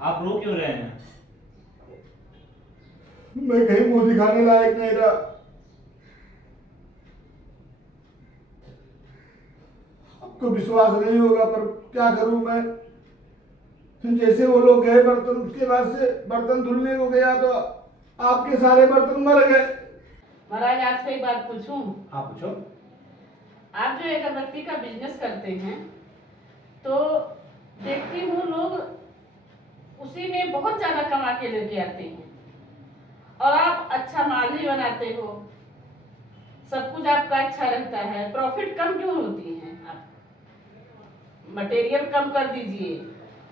आप रो क्यों रहे हैं? मैं कहीं मुंह दिखाने लायक नहीं रहा। आपको विश्वास नहीं होगा पर क्या करूं मैं। जैसे वो लोग गए बर्तन, उसके बाद से बर्तन धुलने को गया तो आपके सारे बर्तन मर गए। महाराज आपसे एक बात पूछूं? हाँ पूछो। आप जो एक अगरबत्ती का बिजनेस करते हैं तो देखती हूँ लोग उसी में बहुत ज्यादा कमा के लेके आते हैं और आप अच्छा माल भी बनाते हो, सब कुछ आपका अच्छा रहता है, प्रॉफिट कम क्यों होती है? आप मटेरियल कम कर दीजिए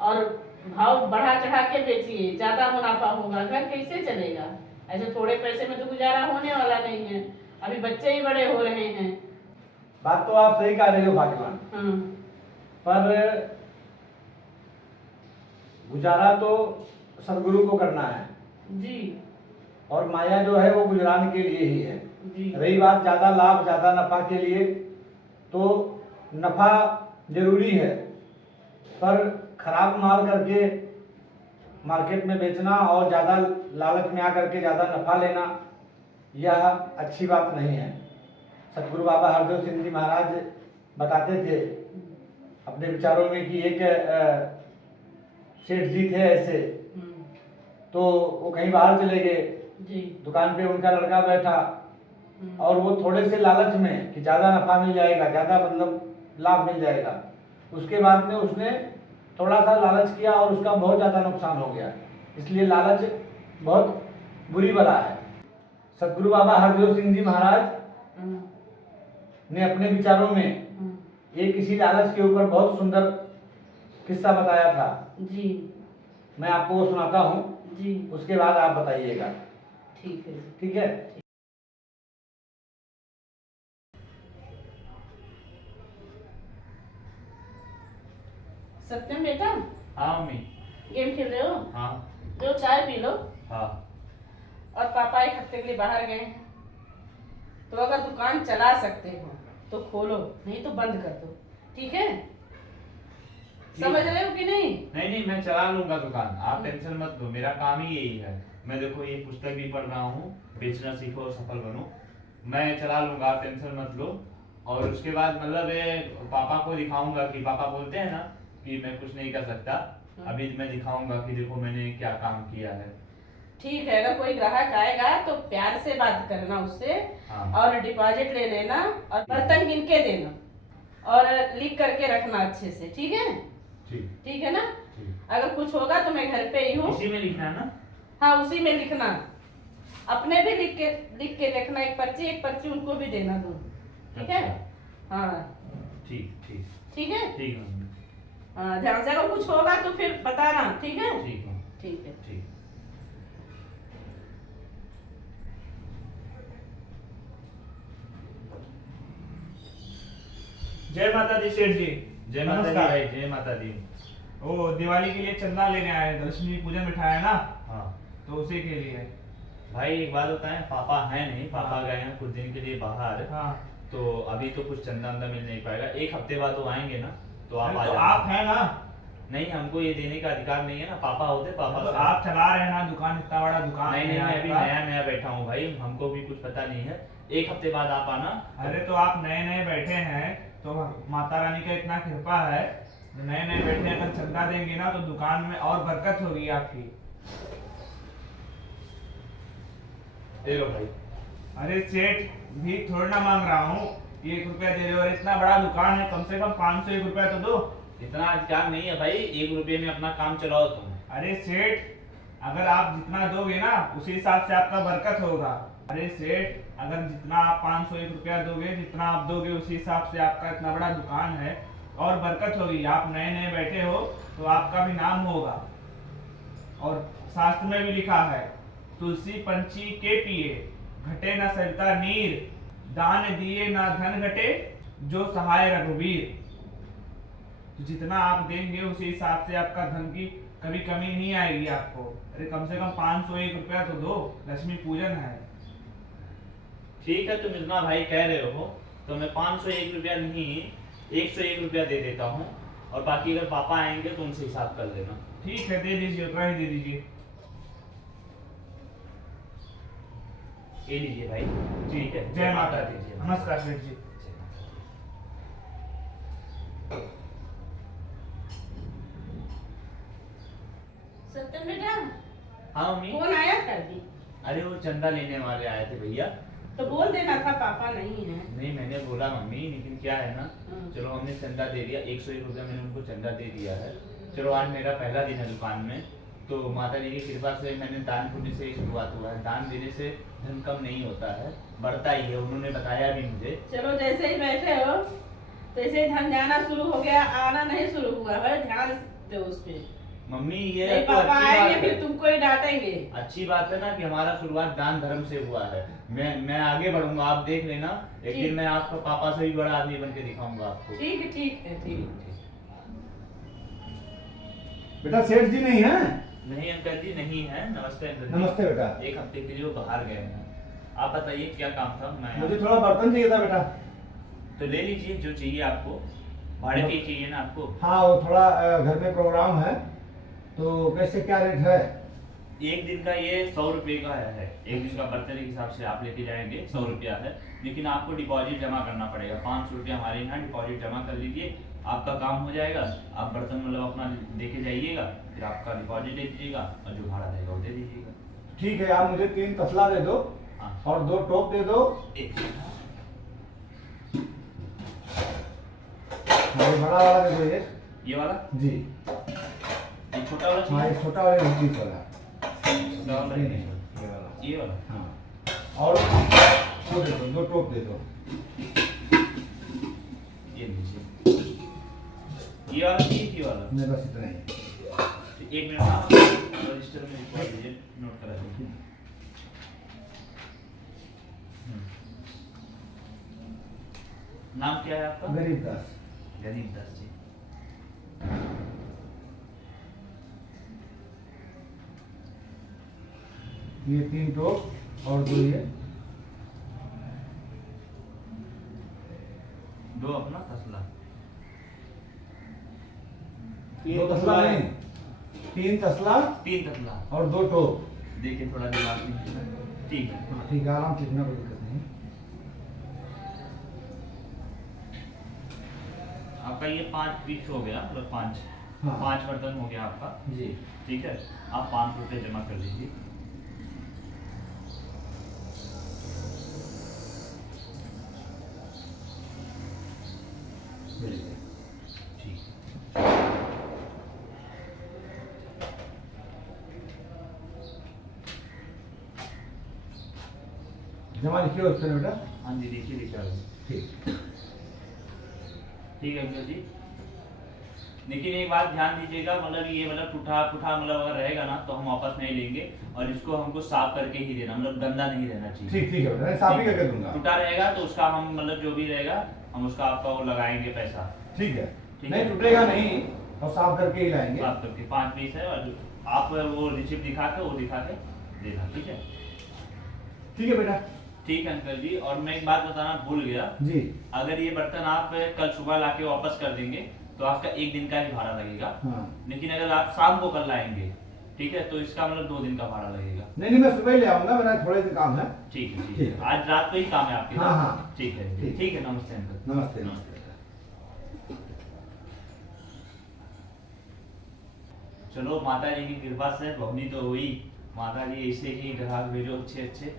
और भाव बढ़ा चढ़ा के बेचिए, ज्यादा मुनाफा होगा, घर कैसे चलेगा? ऐसे थोड़े पैसे में तो गुजारा होने वाला नहीं है, अभी बच्चे ही बड़े हो रहे हैं। बात तो आप सही कह रहे हो भाग्यवान, पर गुजारा तो सदगुरु को करना है जी और माया जो है वो गुजरान के लिए ही है। जी रही बात ज्यादा लाभ ज्यादा नफा के लिए, तो नफा जरूरी है, पर खराब माल करके मार्केट में बेचना और ज्यादा लालच में आकर के ज्यादा नफा लेना यह अच्छी बात नहीं है। सतगुरु बाबा हरदेव सिंह जी महाराज बताते थे अपने विचारों में कि एक सेठ जी थे ऐसे, तो वो कहीं बाहर चले गए, जी दुकान पे उनका लड़का बैठा और वो थोड़े से लालच में कि ज़्यादा नफा मिल जाएगा, ज़्यादा मतलब लाभ मिल जाएगा, उसके बाद में उसने थोड़ा सा लालच किया और उसका बहुत ज़्यादा नुकसान हो गया। इसलिए लालच बहुत बुरी बला है। सतगुरु बाबा हरदेव सिंह जी महाराज ने अपने विचारों में एक इसी लालच के ऊपर बहुत सुंदर किस्सा बताया था। जी मैं आपको वो सुनाता हूँ, जी उसके बाद आप बताइएगा। ठीक है। ठीक है। सत्यम बेटा, हाँ मम्मी। गेम खेल रहे हो? हाँ लो चाय पी लो। हाँ। और पापा एक हफ्ते के लिए बाहर गए हैं, तो अगर दुकान चला सकते हो तो खोलो, नहीं तो बंद कर दो, ठीक है? समझ रहे हो कि नहीं? नहीं नहीं, मैं चला लूंगा दुकान, आप टेंशन मत लो, मेरा काम ही यही है। मैं देखो ये पुस्तक भी पढ़ रहा हूँ, बेचना सीखो सफल बनो, मैं चला लूंगा, आप टेंशन मत लो। और उसके बाद मतलब पापा को दिखाऊंगा कि पापा बोलते हैं ना कि मैं कुछ नहीं कर सकता, अभी मैं दिखाऊंगा कि देखो मैंने क्या काम किया है। ठीक है, अगर कोई ग्राहक आएगा तो प्यार से बात करना उससे। हाँ। और डिपॉजिट ले लेना और बर्तन गिन के देना और लिख करके रखना अच्छे से, ठीक है? ठीक। ठीक है ना? ठीक। अगर कुछ होगा तो मैं घर पे ही हूँ। इसी में लिखना है ना? हाँ उसी में लिखना, अपने भी लिख के रखना, एक पर्ची उनको भी देना दो, ठीक है? हाँ ठीक ठीक ठीक है। ठीक है मम्मी। हाँ ध्यान से, अगर कुछ होगा तो फिर बताना, ठीक है? ठीक है ठीक है। ठीक। जय माता दी सेठ जी। जय माता दी नमस्कार। भाई, जय माता दी। वो दिवाली के लिए चंदा लेने आए हैं, लक्ष्मी पूजन बिठाया है ना, हाँ तो उसी के लिए। भाई एक बात बताएं, पापा है नहीं, पापा हाँ। गए हैं कुछ दिन के लिए बाहर, हाँ तो अभी तो कुछ चंदा वंदा मिल नहीं पाएगा, एक हफ्ते बाद वो आएंगे ना, तो आप अरे आ तो जाना। आप है ना, नहीं हमको ये देने का अधिकार नहीं है ना, पापा होते पापा तो से। आप चला रहे हैं ना दुकान, इतना बड़ा दुकान नहीं नहीं, है मैं अभी आपका। नया नया बैठा हूँ भाई, हमको भी कुछ पता नहीं है, एक हफ्ते बाद आप आना। अरे तो आप नए नए बैठे हैं तो माता रानी का इतना कृपा है, नए नए बैठे अगर चंदा देंगे ना तो दुकान में और बरकत होगी आपकी। दे लो भाई। अरे सेठ भी थोड़ा ना मांग रहा हूँ, 1 रुपया दे रहे हो, और इतना बड़ा दुकान है, कम से कम 501 रुपया तो दो। इतना अधिकार नहीं है भाई, 1 रुपये में अपना काम चलाओ तुम। अरे सेठ, अगर आप जितना दोगे ना उसी हिसाब से आपका बरकत होगा। अरे सेठ, अगर जितना आप 501 रुपया दोगे, जितना आप दोगे उसी हिसाब से आपका इतना बड़ा दुकान है और बरकत होगी। आप नए नए बैठे हो तो आपका भी नाम होगा, और शास्त्र में भी लिखा है, तुलसी पंछी के पिए, घटे न सरिता नीर, दान दिए ना धन घटे, जो सहाय रघुवीर। तो जितना आप देंगे उसी हिसाब से आपका धन की कभी कमी नहीं आएगी आपको। अरे कम से कम 501 रुपया तो दो, लक्ष्मी पूजन है। ठीक है, तुम इतना भाई कह रहे हो तो मैं 501 रुपया नहीं 101 रुपया दे देता हूँ, और बाकी अगर पापा आएंगे तो उनसे हिसाब कर लेना। ठीक है, दे दीजिए, उतना ही दे दीजिए। ये लीजिए भाई। ठीक है, जय माता दी। दी। नमस्कार सेठ जी। सत्यम बेटा, हाँ मम्मी। कौन आया था जी? अरे वो चंदा लेने वाले आए थे भैया। तो बोल देना था पापा नहीं है। नहीं मैंने बोला मम्मी, लेकिन क्या है ना, चलो हमने चंदा दे दिया, 101 रुपया मैंने उनको चंदा दे दिया है। चलो आज मेरा पहला दिन है दुकान में, तो माता जी की कृपा से मैंने दान पुण्य से ही शुरुआत हुआ है। दान देने से धन कम नहीं होता है, बढ़ता ही है, उन्होंने बताया भी मुझे। चलो जैसे ही बैठे हो तैसे ही धन जाना शुरू हो गया, आना नहीं शुरू हुआ है, ध्यान दो उस पे। मम्मी ये नहीं तो पापा अच्छी आएंगे बात फिर है। तुमको ही डांटेंगे। अच्छी बात है ना कि हमारा शुरुआत दान धर्म से हुआ है। मैं आगे बढ़ूंगा, आप देख लेना। एक ठीक। दिन मैं आपका पापा से भी बड़ा आदमी बन के दिखाऊंगा आपको। ठीक है ठीक है ठीक। बेटा सेठ जी नहीं है? नहीं अंकल जी नहीं है। नमस्ते अंकल जी। नमस्ते बेटा। एक हफ्ते के लिए वो बाहर गए हैं। आप बताइए क्या काम था? मैं मुझे थोड़ा बर्तन चाहिए था बेटा। तो ले लीजिए जो चाहिए आपको। भाड़े पे ही चाहिए ना आपको? हाँ वो थोड़ा घर में प्रोग्राम है, तो कैसे क्या रेट है? एक दिन का ये 100 रुपये का है। एक दिन का बर्तन के हिसाब से आप लेके जाएंगे 100 रुपया है, लेकिन आपको डिपॉजिट जमा करना पड़ेगा। 500 रुपया हमारे यहाँ डिपॉजिट जमा कर लीजिए, आपका काम हो जाएगा। आप बर्तन मतलब अपना लेके जाइएगा, फिर आपका डिपॉजिट दे दीजिएगा और जो भाड़ा रहेगा वो दे दीजिएगा। ठीक है, आप मुझे 3 तसला दे दो हाँ। और 2 टोप दे दो। एक ये बड़ा वाला दे दो ये वाला, जी। ये छोटा वाला हाँ चाहिए? ये छोटा वाला 20 वाला। छोटा वाला नहीं, नहीं, नहीं, ये वाला। ये वाला। हाँ और वो दे दो, 2 टोप दे दो। ये लीजिए। ये वाला चाहिए? ये वाला? नहीं बस इतना ही। एक मिनट आप रजिस्टर में लिखवा दीजिए, नोट करा दीजिए। नाम क्या है आपका? गरीब दास। गरीब दास जी। ये 3 टोप और 2 ये। दो अपना तसला। 2 तसला नहीं, 3 तसला 3 तसला और 2 टोप। देखिए थोड़ा दिमाग में। ठीक है। हाँ, ठीक है, आराम से लिखना, कोई दिक्कत नहीं। आपका ये 5 पीस हो गया, मतलब 5 हाँ। 5 बर्तन हो गया आपका। जी ठीक है, आप 500 रुपये जमा कर लीजिए। बिल्कुल। ठीक है। जमा लिखिए उस पर बेटा। हाँ जी देखिए लिखा है। ठीक। ठीक है अंकल जी, लेकिन एक बात ध्यान दीजिएगा, मतलब ये मतलब टूटा फूटा मतलब अगर रहेगा ना तो हम वापस नहीं लेंगे, और इसको हमको साफ करके ही देना, मतलब गंदा नहीं रहना चाहिए। ठीक ठीक है बेटा, मैं साफ ही करके दूंगा। टूटा रहेगा तो उसका हम मतलब जो भी रहेगा हम उसका आपका वो लगाएंगे पैसा। ठीक है, ठीक नहीं है। टूटेगा नहीं, और साफ करके ही लाएंगे। साफ करके 5 पीस है, और आप वो रिसिप्ट दिखा के वो दिखा के देना। ठीक है? ठीक है बेटा। ठीक है अंकल जी, और मैं एक बात बताना भूल गया, जी अगर ये बर्तन आप कल सुबह लाके वापस कर देंगे तो आपका 1 दिन का ही भाड़ा लगेगा। हाँ। लेकिन अगर आप शाम को कल लाएंगे, ठीक है, तो इसका मतलब 2 दिन का भाड़ा लगेगा। नहीं नहीं, मैं सुबह ही ले आऊंगा, मेरा थोड़े दिन काम है। ठीक है, ठीक ठीक है। है। आज रात को ही काम है आपके? हाँ, हाँ। ठीक है, ठीक। ठीक है। नमस्ते अंकल। नमस्ते नमस्ते। चलो माता जी की कृपा से बहुनी तो हुई। माता जी ऐसे ही ग्राहक भेजो अच्छे अच्छे।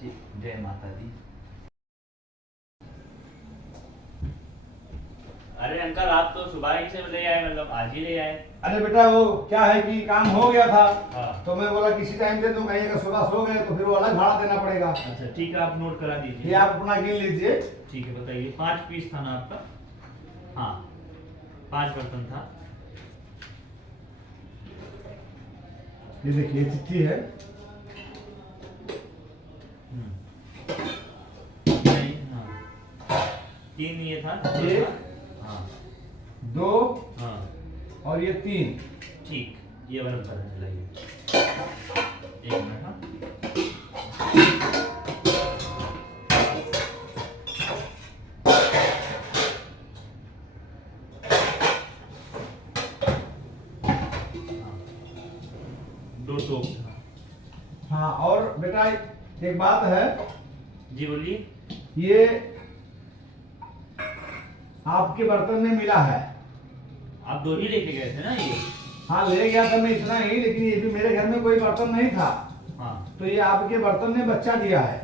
ठीक, जय माता दी। अरे अंकल आप तो सुबह ही से ले आए, मतलब आज ही ले आए। अरे बेटा वो क्या है कि काम हो गया था, हाँ। तो मैं बोला किसी टाइम दे दूं, कहीं अगर सुबह सो गए तो फिर वो अलग भाड़ा देना पड़ेगा। अच्छा ठीक है, आप नोट करा ये दीजिए। आप अपना गिन लीजिए। ठीक है, बताइए। 5 पीस था ना आपका? हाँ 5 बर्तन था। ये देखिए चिट्ठी है। नहीं, हाँ 3 ये था। ये। हाँ 2 हाँ और ये 3। ठीक, ये वाला बर्तन लाइए। 1 मिनट। हाँ 2 टोप था। हाँ, और बेटा एक बात है, जी बोलिए। ये आपके बर्तन में मिला है। आप 2 ही लेके गए थे ना ये? हाँ, ले गया था मैं इतना ही, लेकिन ये भी मेरे घर में कोई बर्तन नहीं था, हाँ। तो ये आपके बर्तन ने बच्चा दिया है।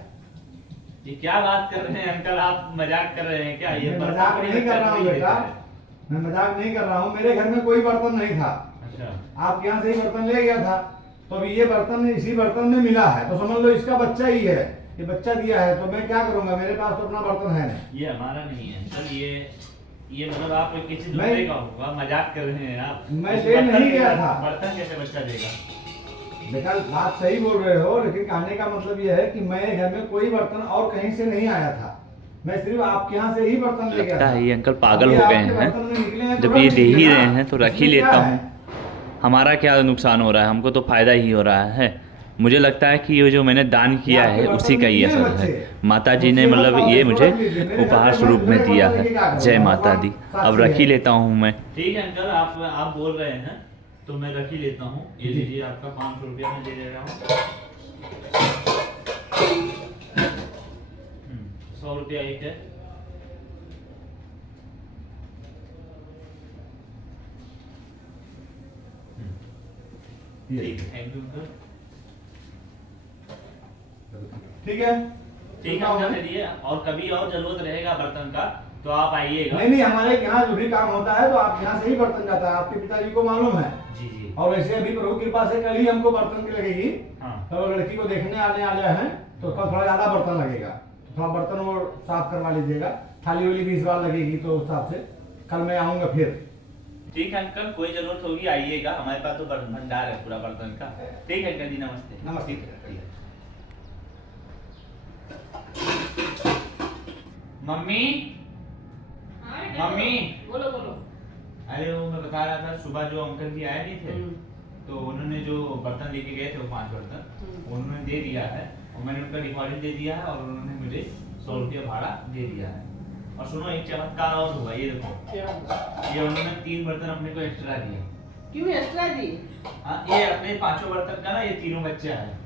ये क्या बात कर रहे हैं अंकल, आप मजाक कर रहे हैं क्या? ये मैं बर्तन मजाक कोई नहीं कर बच्चा रहा हूँ थोड़ी बेटा, देता है। मैं मजाक नहीं कर रहा हूँ। मेरे घर में कोई बर्तन नहीं था, अच्छा। आपके यहाँ से ही बर्तन ले गया था, तो अभी ये बर्तन इसी बर्तन में मिला है, तो समझ लो इसका बच्चा ही है, ये बच्चा दिया है, तो मैं क्या करूंगा, मेरे पास तो अपना बर्तन है नहीं। ये हमारा नहीं है अंकल, ये मतलब आप किसी मैं- दूसरे का होगा, मजाक कर रहे हैं आप। मैं इस ले बर्तन नहीं के गया साथ था। बर्तन कैसे बच्चा देगा? बेटा बात सही बोल रहे हो, लेकिन कहने का मतलब ये है कि मेरे घर में कोई बर्तन और कहीं से नहीं आया था, मैं सिर्फ आपके यहाँ से ही बर्तन ले गया लगता था। है ये अंकल पागल अभी हो गए आपके हैं। बर्तन में निकले हैं तो जब रख ये दे ही दीजिए रहे ना। हैं तो रख ही इसमें लेता क्या हूँ। है? हमारा क्या नुकसान हो रहा है, हमको तो फायदा ही हो रहा है। मुझे लगता है कि ये जो मैंने दान किया आपके है बर्तन उसी का में ही नहीं है असर है। बच्चे। माता जी ने बच्चे मतलब मत ये पाओ, मुझे छोड़ दीजिए। मेरे घर उपहार में स्वरूप में मेरे दिया बर्तन है। लेके क्या करूँगा? जय माता दी। साक्षी अब रख ही है। लेता हूँ मैं। ठीक है अंकल, आप बोल रहे हैं तो मैं रख ही लेता हूँ। ये जी। लीजिए आपका 500 रुपया मैं दे रहा हूँ। 100 रुपया एक है। ठीक है, थैंक यू अंकल। ठीक है, ठीक है अंकल, चलिए, और कभी और जरूरत रहेगा बर्तन का तो आप आइएगा। नहीं हमारे यहाँ जो भी काम होता है तो आप यहाँ से ही बर्तन जाता है, आपके पिताजी को मालूम है। जी जी। और वैसे अभी प्रभु कृपा से कल ही हमको बर्तन की लगेगी, हाँ। तो लड़की को देखने आने वाले हैं, तो कल थोड़ा ज्यादा बर्तन लगेगा, तो थोड़ा बर्तन वो साफ करवा लीजिएगा। थाली वाली 20 बार लगेगी, तो उस हिसाब से कल मैं आऊंगा फिर। ठीक है अंकल, कोई जरूरत होगी आइएगा, हमारे पास तो भंडार है पूरा बर्तन का। ठीक है अंकल जी, नमस्ते। नमस्ते। ठीक है। मम्मी, हाँ बेटा, मम्मी। बोलो बोलो। अरे वो मैं बता रहा था, सुबह जो अंकल जी आए नहीं थे, हम्म। तो उन्होंने जो बर्तन लेके गए थे वो 5 बर्तन उन्होंने दे दिया है, और मैंने उनका डिपॉजिट दे दिया है, और उन्होंने मुझे 100 रुपया भाड़ा दे दिया है। और सुनो, एक चमत्कार और हुआ, ये देखो, क्या? ये उन्होंने 3 बर्तन अपने को एक्स्ट्रा दिए। क्यों एक्स्ट्रा दी? हाँ, ये अपने 5 बर्तन का ना, ये तीनों बच्चे हैं।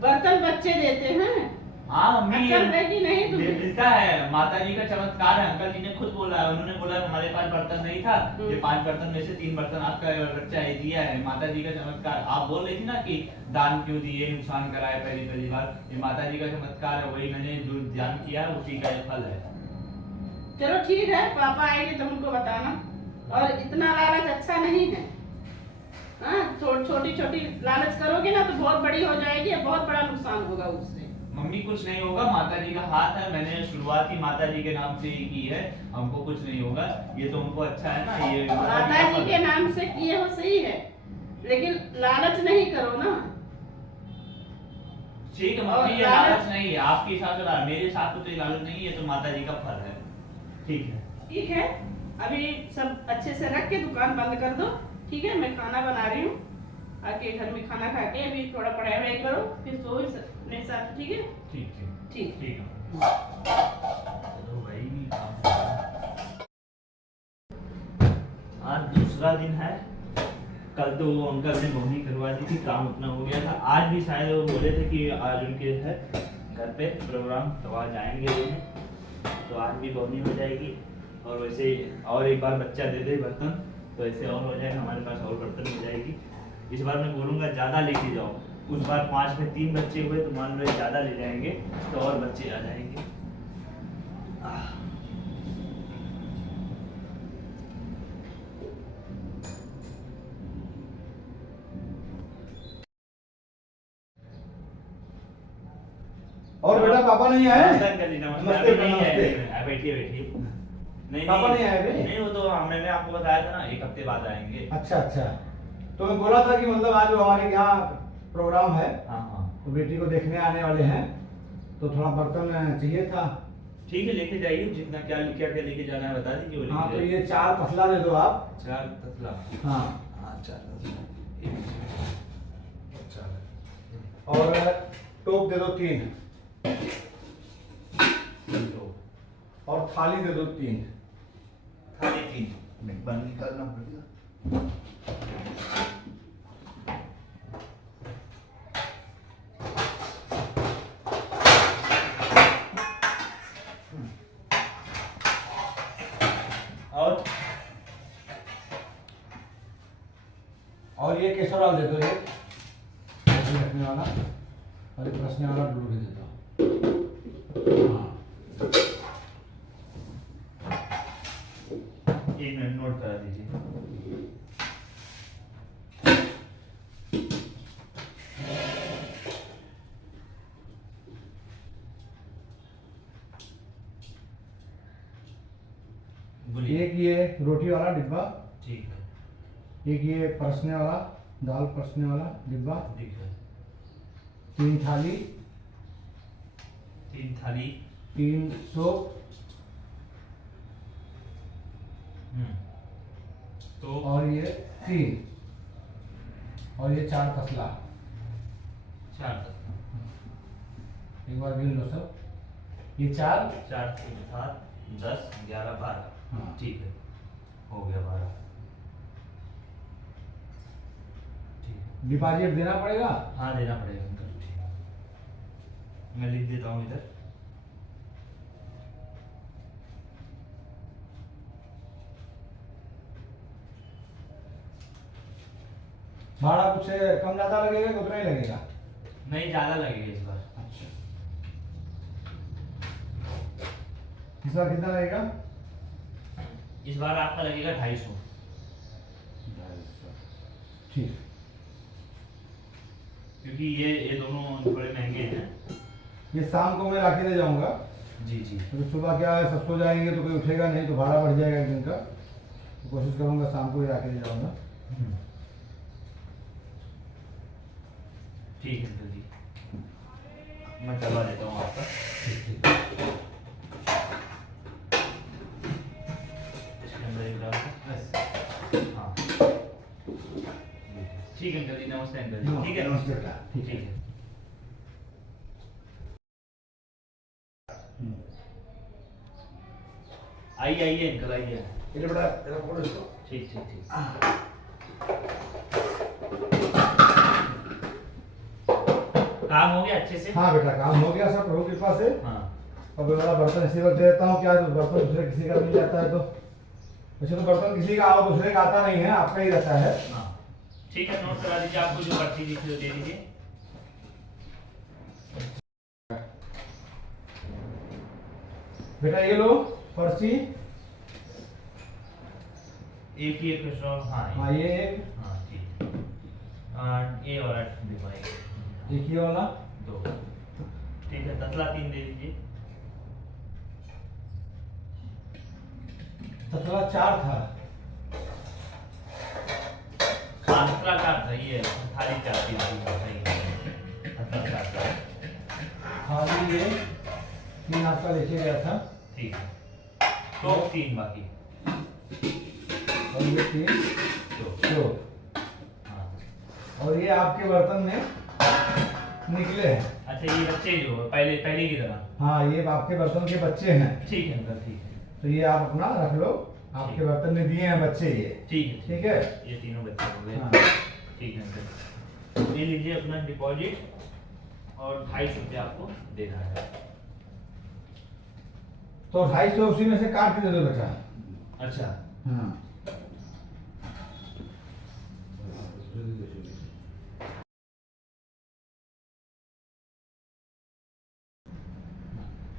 बर्तन बच्चे देते हैं? हाँ मम्मी, अक्ल है कि नहीं तुम्हें? मिलता है, माता जी का चमत्कार है। अंकल जी ने खुद बोला है, उन्होंने बोला हमारे पास बर्तन नहीं था, ये 5 बर्तन में से 3 बर्तन आपका बच्चा है दिया है। माता जी का चमत्कार। आप बोल रही थी ना कि दान क्यों दिए, नुकसान कराए पहली बार, ये माता जी का चमत्कार है, वही मैंने जो ध्यान किया है उसी का ये फल है। चलो ठीक है, पापा आएंगे तो उनको बताना। और इतना लालच अच्छा नहीं है। हाँ, छोटी छोटी लालच करोगे ना तो बहुत बड़ी हो जाएगी, बहुत बड़ा नुकसान होगा उससे। मम्मी कुछ नहीं होगा, माता जी का हाथ है, मैंने शुरुआत ही माता जी के नाम से ही की है, हमको कुछ नहीं होगा। ये तो हमको अच्छा है ना, ये माता का जी फल के है। नाम से किए हो सही है, लेकिन लालच नहीं करो ना। ठीक है और मम्मी, ये लालच- लालच नहीं है आपके हिसाब से, मेरे हिसाब से तो ये लालच नहीं है, ये तो माता जी का फल है। ठीक है। ठीक है, अभी सब अच्छे से रख के दुकान बंद कर दो। ठीक है, मैं खाना बना रही हूँ, आके घर में खाना खा के अभी थोड़ा पढ़ाई वढ़ाई करो, फिर सो अपने साथ। ठीक है, ठीक है। ठीक। ठीक है। चलो भाई, काम करो। आज दूसरा दिन है। कल तो वो अंकल ने बोनी करवा दी थी, काम अपना हो गया था। आज भी शायद वो बोले थे कि आज उनके है घर पे प्रोग्राम, तो आज आएंगे वो, तो आज भी बोनी हो जाएगी। और वैसे और एक बार बच्चा दे दे बर्तन, तो ऐसे और हो जाएगा, हमारे पास और बर्तन हो जाएगी। इस बार मैं बोलूँगा ज़्यादा लेके जाओ। उस बार 5 में 3 बच्चे हुए, तो मान लो ज़्यादा ले जाएंगे तो और बच्चे आ जाएंगे। और बेटा पापा नहीं आए? नमस्ते, अभी नहीं आए। बैठिए बैठिए। नहीं पापा नहीं आए अभी? नहीं, वो तो मैंने आपको बताया था ना, 1 हफ्ते बाद आएंगे। अच्छा अच्छा, तो मैं बोला था कि मतलब आज जो हमारे यहाँ प्रोग्राम है, हाँ हाँ, तो बेटी को देखने आने वाले हैं, तो थोड़ा बर्तन चाहिए था। ठीक है, लेके जाइए, जितना क्या क्या क्या लेके जाना है बता दीजिए, वो हाँ, लेके तो जाइए। ये 4 तसला दे दो आप। 4 तसला। हाँ, हाँ, 4 तसला। और टोप दे दो 3, और थाली दे दो 3। थाली 3 बन निकालना पड़ेगा। ये केसरवाल दे दो, ये ऐसे रखने वाला, और एक रसने वाला डूबे दे दो। हाँ, एक मिनट नोट करा दीजिए। बोलिए। एक ये रोटी वाला डिब्बा, ठीक है, एक ये परसने वाला, दाल परसने वाला डिब्बा, ठीक है। 3 थाली, 3 थाली। 3 सोप, तो और ये 3, और ये 4 तसला। 4 तक। एक बार गिन लो सब, ये 4, 4 3 7 10 11 12। हाँ। ठीक है, हो गया 12। ठीक है, डिपॉजिट देना पड़ेगा। हाँ देना पड़ेगा अंकल। ठीक है, मैं लिख देता हूँ इधर। भाड़ा कुछ कम ज़्यादा लगेगा कि उतना ही लगेगा? नहीं, ज़्यादा लगेगा इस बार। अच्छा, इस बार कितना लगेगा? इस बार आपका लगेगा 250। 250। ठीक, क्योंकि ये दोनों थोड़े महंगे हैं। ये शाम को मैं लाके दे जाऊंगा, जी जी। तो सुबह क्या है सब सो जाएंगे तो कोई उठेगा नहीं, तो भाड़ा बढ़ जाएगा एक दिन का, तो कोशिश करूंगा शाम को ही लाके दे जाऊंगा। ठीक है अंकल जी, मैं करवा देता हूँ आपका। इसके अंदर एक डाल दो। हाँ ठीक है अंकल जी, नमस्ते अंकल जी। ठीक है, नमस्ते बेटा, ठीक ठीक है। है। आइए आइए अंकल, आइए। ये बेटा तेरा फोटो इसको। ठीक ठीक ठीक। काम हो गया अच्छे से? हाँ बेटा, काम हो गया सब प्रभु कृपा से। हाँ। अब मेरा बर्तन इसी वक्त देता हूँ, क्या तो बर्तन दूसरे किसी का मिल जाता है तो, वैसे तो बर्तन किसी का और दूसरे का आता नहीं है, आपका ही रहता है। हाँ ठीक है, नोट करा दीजिए। आपको जो पर्ची दिखी हो दे दीजिए। बेटा ये लो पर्ची। एक ही एक स्टॉक। हाँ हाँ ये एक, हाँ ठीक है। ये वाला दिखाइए। एक ही वाला 2। ठीक है, तसला 3 दे दीजिए। तसला 4 था। तसला 4 था, ये थाली 4 थी। सही है, तसला 4 था। थाली ये 3 आपका लेके गया था, ठीक है, तो 3 बाकी। और ये 3 तो दो, हाँ। और ये आपके बर्तन में निकले हैं। अच्छा, ये बच्चे जो पहले पहले की तरह। हाँ ये आपके बर्तन के बच्चे हैं, ठीक है अंकल, ठीक है। तो ये आप अपना रख लो, आपके बर्तन में दिए हैं बच्चे ये। ठीक है ठीक है। ये तीनों बच्चे हो गए। हाँ। ठीक है अंकल, ये लीजिए अपना डिपॉजिट, और 250 रुपये आपको देना है। तो 250 उसी में से काट के दे दो बेटा। अच्छा, हाँ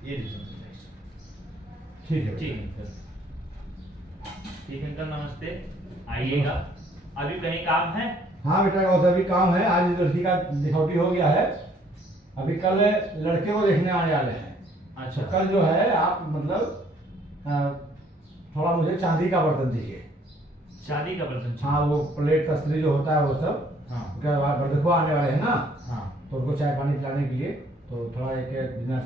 ये लीजिए। ठीक है ठीक बेटा। है अंकल। ठीक है अंकल, नमस्ते। आइएगा। अभी कहीं काम है? हाँ बेटा, और अभी काम है, आज लड़की का दिखौटी हो गया है, अभी कल लड़के को देखने आने वाले हैं। अच्छा, तो कल जो है आप मतलब थोड़ा मुझे चांदी का बर्तन चाहिए। शादी का बर्तन चाहिए? हाँ वो प्लेट तस्तरी जो होता है वो सब, हाँ क्या बर्दखो आने वाले हैं ना, हाँ। तो उनको चाय पानी पिलाने के लिए, तो थोड़ा एक डिनर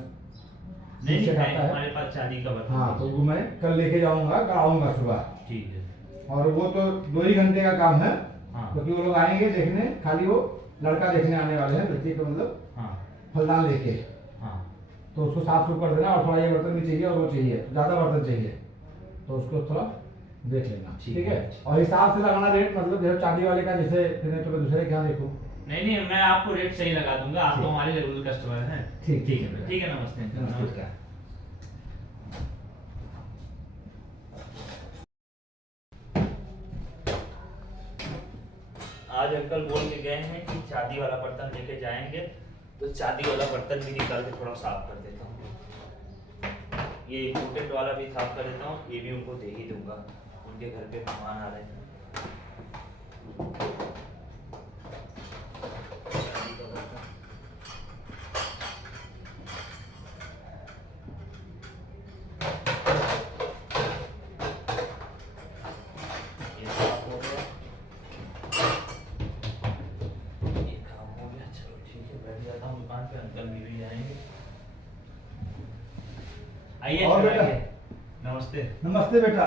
नहीं सेट नहीं, आता है। हमारे पास शादी का बर्तन। हाँ तो वो मैं कल लेके जाऊंगा, कल आऊंगा सुबह। ठीक है। और वो तो 2 ही घंटे का काम है, हाँ क्योंकि वो लोग आएंगे देखने, खाली वो लड़का देखने आने वाले हैं, लड़की को मतलब हाँ फलदान लेके, हाँ। तो उसको साफ सुफ कर देना, और थोड़ा ये बर्तन भी चाहिए और वो चाहिए, ज़्यादा बर्तन चाहिए, तो उसको थोड़ा देख लेना। ठीक ठीक है। है। और हिसाब से लगाना रेट, मतलब जैसे चांदी वाले का, जैसे फिर नहीं तो मैं दूसरे के यहाँ देखूँ। नहीं नहीं, मैं आपको रेट सही लगा दूंगा। आप तो ठीक। हमारे रेगुलर कस्टमर हैं। ठीक ठीक है, ठीक है। नमस्ते अंकल, नमस्ते। नमस्कार। आज अंकल बोल के गए हैं कि चांदी वाला बर्तन लेके जाएंगे, तो चांदी वाला बर्तन भी निकाल के थोड़ा साफ कर देता हूँ। ये इम्पोर्टेड वाला भी साफ कर देता हूँ, ये भी उनको दे ही दूंगा, उनके घर पे मेहमान आ रहे हैं। चांदी का बर्तन। ये साफ हो गया, ये काम हो गया। चलो ठीक है, बैठ जाता हूँ दुकान पे, अंकल भी आएंगे। आइए और अंकल, बेटा? आइए। नमस्ते। नमस्ते बेटा।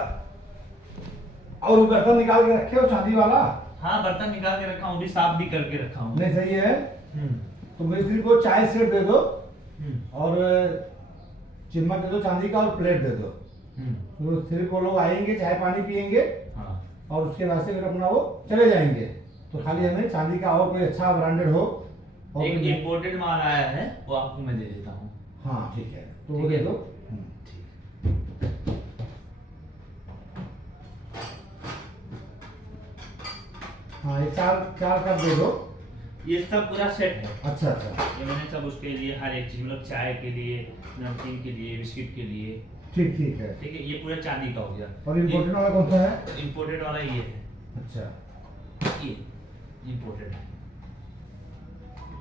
और वो बर्तन निकाल के रखे हो चांदी वाला? हाँ, बर्तन निकाल के रखा हूँ, भी साफ भी करके रखा हूँ। नहीं सही है। हम्म, तो मिस्त्री को चाय सेट दे दो हम्म, और चम्मच दे दो चांदी का और प्लेट दे दो। हम्म, तो फिर वो लोग आएंगे, चाय पानी पियेंगे हाँ। और उसके बाद से फिर अपना वो चले जाएंगे। तो खाली हमें चांदी का और कोई अच्छा ब्रांडेड हो। और एक फिर- इम्पोर्टेड माल आया है, वो आपको मैं दे देता हूँ। हाँ ठीक है, तो वो ठीक दे है। दो। ठीक। हाँ ये चार चार कप दे दो। ये सब पूरा सेट है। अच्छा अच्छा, ये मैंने सब उसके लिए हर एक चीज, मतलब चाय के लिए, नमकीन के लिए, बिस्किट के लिए। ठीक ठीक है। ठीक है, ये पूरा चांदी का हो गया। और इम्पोर्टेड वाला कौन सा है? इम्पोर्टेड वाला ये है, अच्छा, ये इम्पोर्टेड है।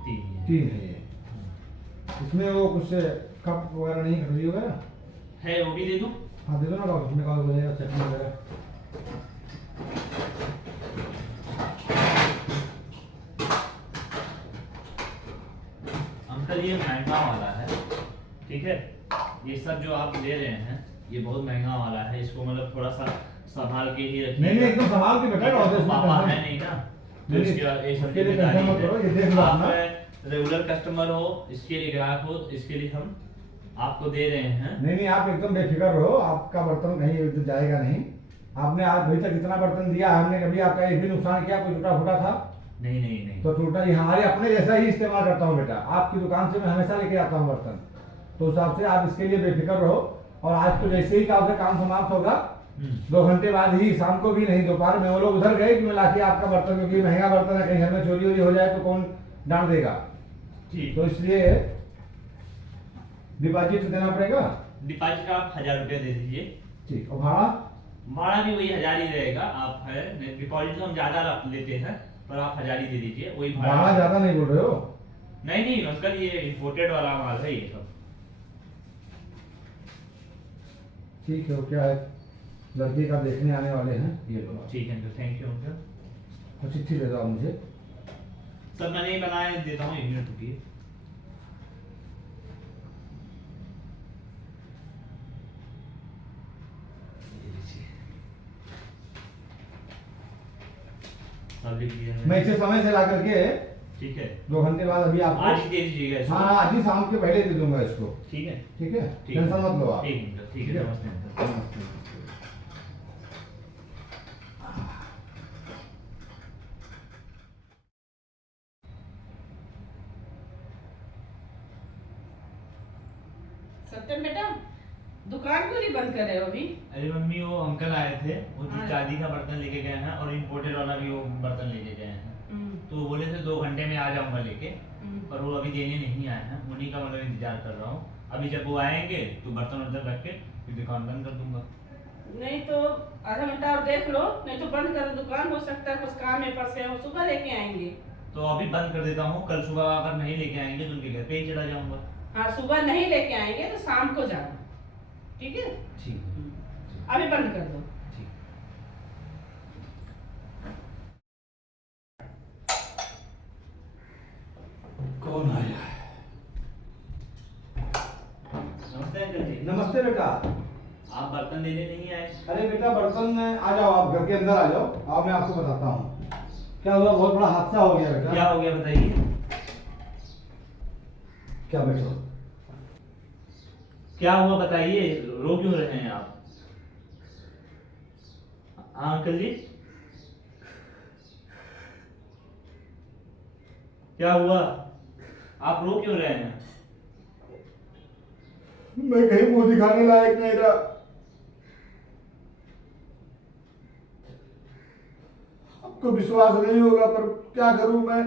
तीन ये। तीन है ये। इसमें वो कुछ कप वगैरह नहीं, कटोरी वगैरह है, वो भी दे दूँ? हाँ दे दो ना, उसमें का हो जाएगा, चटनी वगैरह। अंकल ये महंगा वाला है, ठीक है। ये सब जो आप ले रहे हैं ये बहुत महंगा वाला है, इसको मतलब थोड़ा सा संभाल के ही रखिए। नहीं नहीं, एकदम संभाल के बेटा, और इसमें पापा टेंशन- है नहीं ना, तो नहीं, इसके बाद ये सब उसके लिए जिम्मेदारी टेंशन मत करो, ये देख है। लो आप अपना। रेगुलर कस्टमर हो, इसके लिए ग्राहक हो, इसके लिए हम आपको दे रहे हैं। नहीं नहीं, आप एकदम बेफिक्र रहो, आपका बर्तन कहीं इधर जाएगा नहीं। आपने आज अभी तक जितना बर्तन दिया, हमने कभी आपका एक भी नुकसान किया? कोई टूटा फूटा था? नहीं नहीं नहीं। तो टूटा ही, हमारे अपने जैसा ही इस्तेमाल करता हूँ बेटा। आपकी दुकान से मैं हमेशा लेके आता हूँ बर्तन, तो उस हिसाब से आप इसके लिए बेफिक्र रहो। और आज तो जैसे ही काम समाप्त होगा, 2 घंटे बाद ही, शाम को भी नहीं, दोपहर में वो लोग उधर गए कि मैं लाके आपका बर्तन, क्योंकि महंगा बर्तन है, कहीं घर में चोरी वोरी हो जाए तो कौन डांट देगा। ठीक। तो इसलिए डिपॉजिट देना पड़ेगा। डिपॉजिट आप 1000 रुपया दे दीजिए। ठीक, और भाड़ा? भाड़ा भी वही 1000 ही रहेगा। आप है डिपॉजिट तो हम ज्यादा लेते हैं, पर आप 1000 ही दे दीजिए, वही भाड़ा ज्यादा नहीं बोल रहे हो? नहीं नहीं अंकल, ये इम्पोर्टेड वाला माल है ये सब। ठीक है, वो क्या है, लड़की का देखने आने वाले हैं, ये लो। ठीक है अंकल, थैंक यू अंकल। और चिट्ठी दे दो आप मुझे। सब मैंने ही बनाए, देता हूँ, 1 मिनट रुकिए। ये लीजिए। सब लिख दिया मैं मैंने। इसे समय से ला करके ठीक है, 2 घंटे बाद अभी आपको, आज ही दे दीजिएगा इसको। हाँ आज ही शाम के पहले दे दूंगा इसको। ठीक है, ठीक है, ठीक है। टेंशन मत लो आप। ठीक है अंकल, ठीक है, नमस्ते अंकल। नमस्ते, नमस्ते। सत्यम बेटा, दुकान क्यों नहीं बंद कर रहे हो अभी? अरे मम्मी, वो अंकल आए थे, वो जो हाँ। चांदी का बर्तन लेके गए हैं और इम्पोर्टेड वाला भी वो बर्तन लेके गए हैं। तो वो बोले थे 2 घंटे में आ जाऊंगा लेके, पर वो अभी देने नहीं आए हैं। उन्हीं का मतलब इंतजार कर रहा हूँ। अभी जब वो आएंगे तो बर्तन उधर रख के फिर दुकान बंद कर दूंगा। नहीं तो आधा घंटा और देख लो, नहीं तो बंद कर दो दुकान। हो सकता है कुछ काम में फंसे हो, सुबह लेके आएंगे। तो अभी बंद कर देता हूँ, कल सुबह अगर नहीं लेके आएंगे तो उनके घर पे ही चला जाऊंगा। हाँ, सुबह नहीं लेके आएंगे तो शाम को जाना, ठीक है? ठीक है, अभी बंद कर दो। ठीक। कौन आया है? नमस्ते अंकल जी। नमस्ते बेटा। आप बर्तन देने नहीं आए? अरे बेटा, बर्तन आ जाओ, आप घर के अंदर आ जाओ। आओ, मैं आपको बताता हूँ क्या हुआ। बहुत बड़ा हादसा हो गया बेटा। क्या हो गया बताइए। क्या बैठो। क्या हुआ बताइए, रो क्यों रहे हैं आप? हाँ अंकल जी, क्या हुआ? आप रो क्यों रहे हैं? मैं कहीं मुंह दिखाने लायक नहीं रहा। को विश्वास नहीं होगा, पर क्या करूं मैं।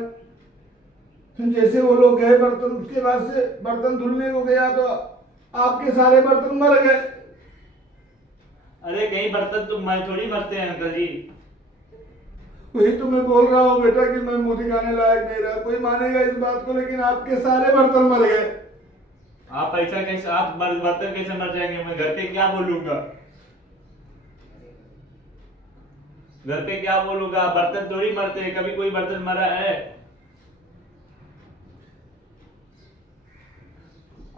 जैसे वो लोग गए बर्तन, उसके बाद से बर्तन धुलने को गया तो आपके सारे बर्तन मर गए। अरे कहीं बर्तन तो मैं थोड़ी मरते हैं अंकल जी। वही तो मैं बोल रहा हूँ बेटा कि मैं मुंह दिखाने लायक नहीं रहा, कोई मानेगा इस बात को, लेकिन आपके सारे बर्तन मर गए। आप ऐसा कैसे, आप बर्तन कैसे मर जाएंगे? मैं घर पे क्या बोलूंगा? घर पे क्या बोलूंगा? बर्तन थोड़ी मरते हैं, कभी कोई बर्तन मरा है?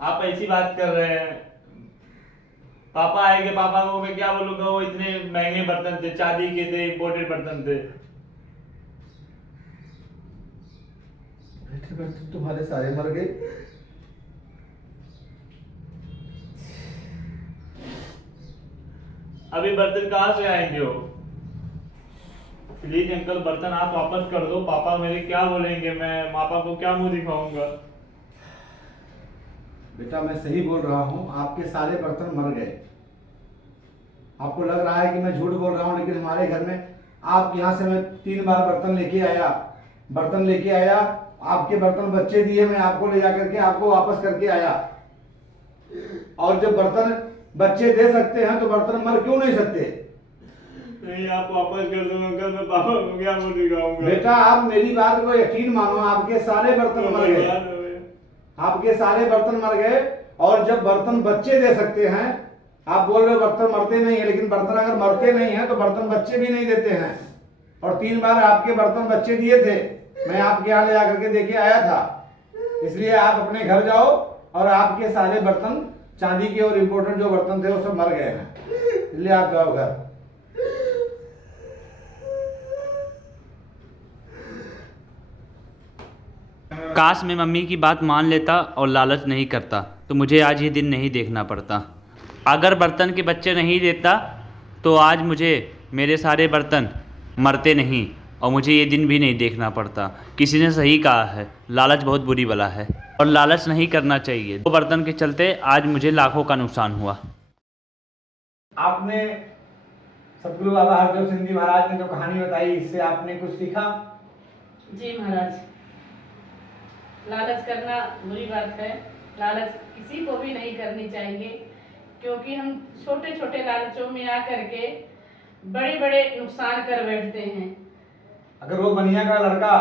आप ऐसी बात कर रहे हैं। पापा आएंगे, पापा को मैं क्या बोलूंगा? वो इतने महंगे बर्तन थे, चांदी के थे, इंपोर्टेड बर्तन थे। बेटे बर्तन तुम्हारे सारे मर गए। अभी बर्तन कहाँ से आएंगे हो? प्लीज अंकल बर्तन आप वापस कर दो। पापा मेरे क्या बोलेंगे? मैं पापा को क्या मुंह दिखाऊंगा? बेटा मैं सही बोल रहा हूँ, आपके सारे बर्तन मर गए। आपको लग रहा है कि मैं झूठ बोल रहा हूँ, लेकिन हमारे घर में आप यहाँ से मैं 3 बार बर्तन लेके आया, आपके बर्तन बच्चे दिए, मैं आपको ले जाकर के आपको वापस करके आया। और जब बर्तन बच्चे दे सकते हैं तो बर्तन मर क्यों नहीं सकते? नहीं, आप वापस कर दो अंकल, मैं पापा को क्या मुंह दिखाऊंगा? बेटा आप मेरी बात को यकीन मानो, आपके सारे बर्तन मर गए, आपके सारे बर्तन मर गए। और जब बर्तन बच्चे दे सकते हैं, आप बोल रहे हो बर्तन मरते नहीं है, लेकिन बर्तन अगर मरते नहीं है तो बर्तन बच्चे भी नहीं देते हैं। और 3 बार आपके बर्तन बच्चे दिए थे, मैं आपके यहाँ ले जाकर के देके आया था। इसलिए आप अपने घर जाओ, और आपके सारे बर्तन चांदी के और इम्पोर्टेंट जो बर्तन थे वो सब मर गए हैं, इसलिए आप जाओ घर। काश मैं मम्मी की बात मान लेता और लालच नहीं करता, तो मुझे आज ये दिन नहीं देखना पड़ता। अगर बर्तन के बच्चे नहीं देता तो आज मुझे मेरे सारे बर्तन मरते नहीं और मुझे ये दिन भी नहीं देखना पड़ता। किसी ने सही कहा है, लालच बहुत बुरी बला है और लालच नहीं करना चाहिए। 2 बर्तन के चलते आज मुझे लाखों का नुकसान हुआ। आपने सतगुरु बाबा हरदेव सिंह जी महाराज ने जो कहानी बताई, इससे आपने कुछ सीखा? जी महाराज, लालच करना बुरी बात है। लालच किसी को भी नहीं करनी चाहिए, क्योंकि हम छोटे छोटे लालचों में आकर के बड़े बड़े नुकसान कर बैठते हैं। अगर वो बनिया का लड़का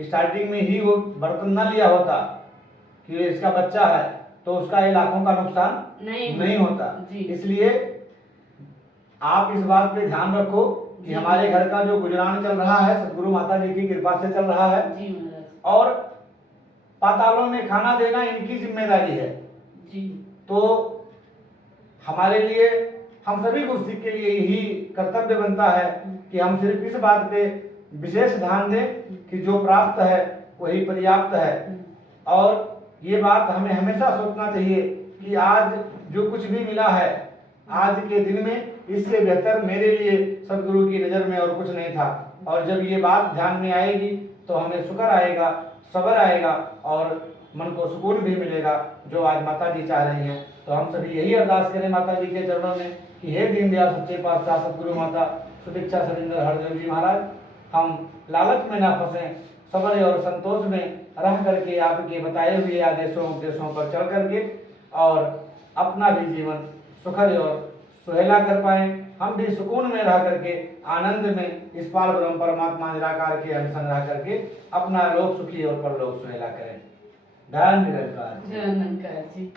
स्टार्टिंग में ही वो बर्तन ना लिया होता कि इसका बच्चा है, तो उसका ये लाखों का नुकसान नहीं होता। जी। इसलिए आप इस बात पे ध्यान रखो कि हमारे घर का जो गुजरान चल रहा है सतगुरु माता जी की कृपा से चल रहा है। जी महाराज। और पातालों में खाना देना इनकी जिम्मेदारी है। जी। तो हमारे लिए, हम सभी गुरसिक के लिए यही कर्तव्य बनता है कि हम सिर्फ इस बात पे विशेष ध्यान दें कि जो प्राप्त है वही पर्याप्त है। और ये बात हमें हमेशा सोचना चाहिए कि आज जो कुछ भी मिला है आज के दिन में, इससे बेहतर मेरे लिए सदगुरु की नज़र में और कुछ नहीं था। और जब ये बात ध्यान में आएगी तो हमें शुक्र आएगा, सब्र आएगा और मन को सुकून भी मिलेगा, जो आज माता जी चाह रही हैं। तो हम सभी यही अरदास करें माता जी के चरणों में कि हे दीनदयाल सच्चे पातशाह सतगुरु माता सुदीक्षा सरिंदर हरदेव जी महाराज, हम लालच में ना फंसें, सब्र और संतोष में रह करके आपके बताए हुए आदेशों उपदेशों पर चल करके और अपना भी जीवन सुखद और सुहेला कर पाएं। हम भी सुकून में रह करके आनंद में इस पार ब्रह्म परमात्मा निराकार के अनुसंग रह करके अपना लोक सुखी और परलोक सुहेला करें। धन निरंकार जय निरंकार जी।